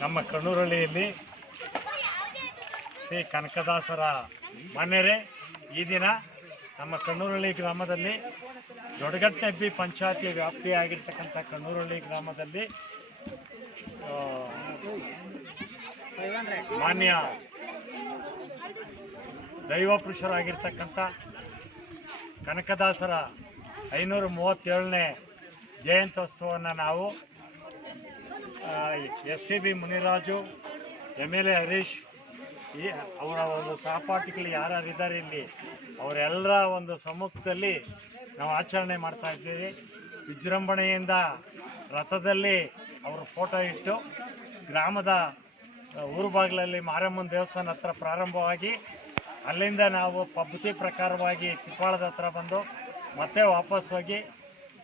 ನಮ್ಮ ಕಣ್ಣೂರಳ್ಳಿಯಲ್ಲಿ ಶ್ರೀ ಕನಕದಾಸರ ಮಾನ್ಯರೇ ಈ ದಿನ ನಮ್ಮ ಕಣ್ಣೂರಳ್ಳಿ ಗ್ರಾಮದಲ್ಲಿ ದೊಡ್ಡಗಟ್ಟೆಬ್ಬಿ ಪಂಚಾಯತಿ ವ್ಯಾಪ್ತಿಯಾಗಿರ್ತಕ್ಕಂಥ ಕಣ್ಣೂರಳ್ಳಿ ಗ್ರಾಮದಲ್ಲಿ ಮಾನ್ಯ ದೈವ ಪುರುಷರಾಗಿರ್ತಕ್ಕಂಥ ಕನಕದಾಸರ 537ನೇ ಜಯಂತ್ಯೋತ್ಸವವನ್ನು ನಾವು STB ಮುನಿರಾಜು MLA ಹರೀಶ್ ಅವರ ಒಂದು ಸಹಪಾಠಿಗಳು ಯಾರ್ಯಾರಿದ್ದಾರೆ ಇಲ್ಲಿ ಅವರೆಲ್ಲರ ಒಂದು ಸಮ್ಮುಖದಲ್ಲಿ ನಾವು ಆಚರಣೆ ಮಾಡ್ತಾ ಇದ್ದೀವಿ. ವಿಜೃಂಭಣೆಯಿಂದ ರಥದಲ್ಲಿ ಅವರ ಫೋಟೋ ಇಟ್ಟು ಗ್ರಾಮದ ಊರು ಬಾಗಿಲಲ್ಲಿ ಮಾರಮ್ಮನ ದೇವಸ್ಥಾನ ಹತ್ರ ಪ್ರಾರಂಭವಾಗಿ ಅಲ್ಲಿಂದ ನಾವು ಪದ್ಧತಿ ಪ್ರಕಾರವಾಗಿ ತಿಪ್ಪಾಳದ ಹತ್ರ ಬಂದು ಮತ್ತೆ ವಾಪಸ್ ಹೋಗಿ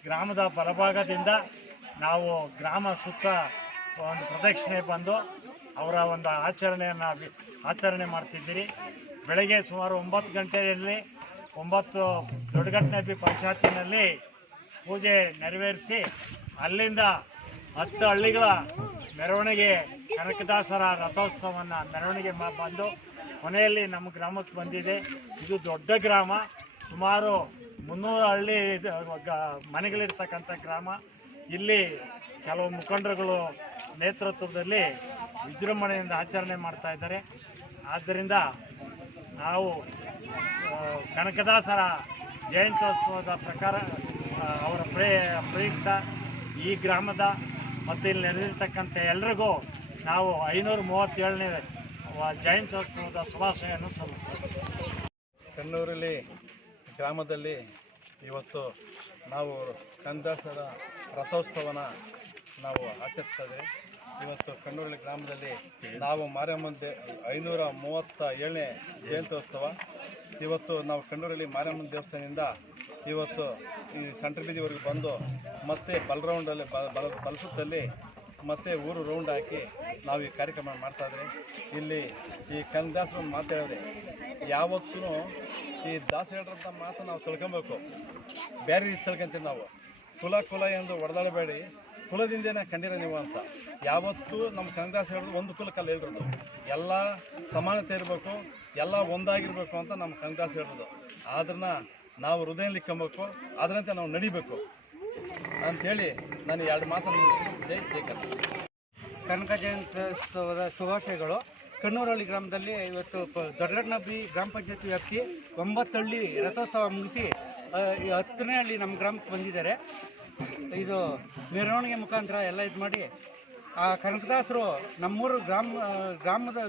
ಗ್ರಾಮದ ಬಲಭಾಗದಿಂದ ನಾವು ಗ್ರಾಮ ಸುತ್ತ ಒಂದು ಪ್ರದಕ್ಷಿಣೆ ಬಂದು ಅವರ ಒಂದು ಆಚರಣೆ ಮಾಡ್ತಿದ್ದೀರಿ. ಬೆಳಗ್ಗೆ ಸುಮಾರು 9 ಗಂಟೆಯಲ್ಲಿ 9 ದೊಡ್ಡಗಟ್ಟೆಬ್ಬಿ ಪಂಚಾಯತಿನಲ್ಲಿ ಪೂಜೆ ನೆರವೇರಿಸಿ ಅಲ್ಲಿಂದ 10 ಹಳ್ಳಿಗಳ ಮೆರವಣಿಗೆ ಕನಕದಾಸರ ರಥೋತ್ಸವವನ್ನು ಮೆರವಣಿಗೆ ಬಂದು ಕೊನೆಯಲ್ಲಿ ನಮ್ಮ ಗ್ರಾಮಕ್ಕೆ ಬಂದಿದೆ. ಇದು ದೊಡ್ಡ ಗ್ರಾಮ, ಸುಮಾರು 300 ಹಳ್ಳಿ ಮನೆಗಳಿರ್ತಕ್ಕಂಥ ಗ್ರಾಮ. ಇಲ್ಲಿ ಕೆಲವು ಮುಖಂಡರುಗಳು ನೇತೃತ್ವದಲ್ಲಿ ವಿಜೃಂಭಣೆಯಿಂದ ಆಚರಣೆ ಮಾಡ್ತಾ ಇದ್ದಾರೆ. ಆದ್ದರಿಂದ ನಾವು ಕನಕದಾಸರ ಜಯಂತ್ಯೋತ್ಸವದ ಪ್ರಕಾರ ಅವರ ಪ್ರಯುಕ್ತ ಈ ಗ್ರಾಮದ ಮತ್ತು ಇಲ್ಲಿ ನಡೆದಿರ್ತಕ್ಕಂಥ ಎಲ್ರಿಗೂ ನಾವು 537ನೇ ಜಯಂತ್ಯೋತ್ಸವದ ಶುಭಾಶಯವನ್ನು ಸಲ್ಲಿಸ್ತೇವೆ. ಕಣ್ಣೂರಲ್ಲಿ ಗ್ರಾಮದಲ್ಲಿ ಇವತ್ತು ನಾವು ಕನಕದಾಸರ ರಥೋತ್ಸವನ ನಾವು ಆಚರಿಸ್ತಾ ಇದ್ದೇವೆ. ಇವತ್ತು ಕಣ್ಣೂರಲ್ಲಿ ಗ್ರಾಮದಲ್ಲಿ ನಾವು ಮಾರಮ್ಮನ 537ನೇ ಜಯಂತ್ಯೋತ್ಸವ. ಇವತ್ತು ನಾವು ಕಣ್ಣೂರಲ್ಲಿ ಮಾರಮ್ಮನ ದೇವಸ್ಥಾನದಿಂದ ಇವತ್ತು ಈ ಸೆಂಟ್ರ್ ಬೀದಿವರೆಗೆ ಬಂದು ಮತ್ತೆ ಬಲರೌಂಡಲ್ಲಿ ಬಲಸುತ್ತಲ್ಲಿ ಮತ್ತೆ ಊರು ರೌಂಡ್ ಹಾಕಿ ನಾವು ಈ ಕಾರ್ಯಕ್ರಮ ಮಾಡ್ತಾಯಿದ್ರೆ ಇಲ್ಲಿ ಈ ಕನಕದಾಸರು ಮಾತಾಡಿದ್ರೆ ಯಾವತ್ತೂ ಈ ದಾಸೇಳ್ರಂಥ ಮಾತು ನಾವು ತಿಳ್ಕೊಬೇಕು. ಬೇರೆ ರೀತಿ ತಿಳ್ಕೊಂತೀವಿ ನಾವು. ಕುಲ ಎಂದು ಹೊಡೆದಾಡಬೇಡಿ, ಕುಲದಿಂದೇನೆ ಕಂಡಿರ ನೀವು ಅಂತ. ಯಾವತ್ತೂ ನಮ್ಮ ಕನಕದಾಸ ಹೇಳಿದ್ರು ಒಂದು ಕುಲಕ್ಕಲ್ಲ ಹೇಳಿರೋದು, ಎಲ್ಲ ಸಮಾನತೆ ಇರಬೇಕು, ಎಲ್ಲ ಒಂದಾಗಿರಬೇಕು ಅಂತ ನಮ್ಮ ಕನಕದಾಸ ಹೇಳಿರೋದು. ಅದನ್ನ ನಾವು ಹೃದಯದಲ್ಲಿ ಇಕ್ಕೊಬೇಕು, ಅದರಂತೆ ನಾವು ನಡಿಬೇಕು ಅಂಥೇಳಿ ನಾನು 2 ಮಾತನ್ನು ಮುಗಿಸಿ ಜೈ ಕನಕ ಜಯಂತ್ಯೋತ್ಸವದ ಶುಭಾಶಯಗಳು. ಕಣ್ಣೂರಳ್ಳಿ ಗ್ರಾಮದಲ್ಲಿ ಇವತ್ತು ದೊಡ್ಡಗಟ್ಟೆಬ್ಬಿ ಗ್ರಾಮ ಪಂಚಾಯತಿ ವ್ಯಾಪ್ತಿ 9 ಹಳ್ಳಿ ರಥೋತ್ಸವ ಮುಗಿಸಿ 10ನೇ ಹಳ್ಳಿ ನಮ್ಮ ಗ್ರಾಮಕ್ಕೆ ಬಂದಿದ್ದಾರೆ. ಇದು ಮೆರವಣಿಗೆ ಮುಖಾಂತರ ಎಲ್ಲ ಇದು ಮಾಡಿ ಆ ಕನಕದಾಸರು ನಮ್ಮೂರು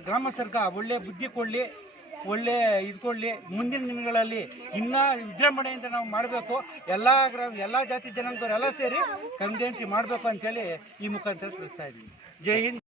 ಗ್ರಾಮಸ್ಥರ್ಗ ಒಳ್ಳೆಯ ಬುದ್ಧಿ ಕೊಡಲಿ, ಒಳ್ಳೆ ಇದು ಕೊಡಲಿ. ಮುಂದಿನ ದಿನಗಳಲ್ಲಿ ಇನ್ನೂ ವಿಜೃಂಭಣೆಯಿಂದ ನಾವು ಮಾಡಬೇಕು. ಎಲ್ಲ ಜಾತಿ ಜನಾಂಗದವರು ಎಲ್ಲ ಸೇರಿ ಕನಕ ಜಯಂತಿ ಮಾಡಬೇಕು ಅಂತೇಳಿ ಈ ಮುಖಾಂತರ ತಿಳಿಸ್ತಾ ಇದ್ದೀವಿ. ಜೈ ಹಿಂದ್.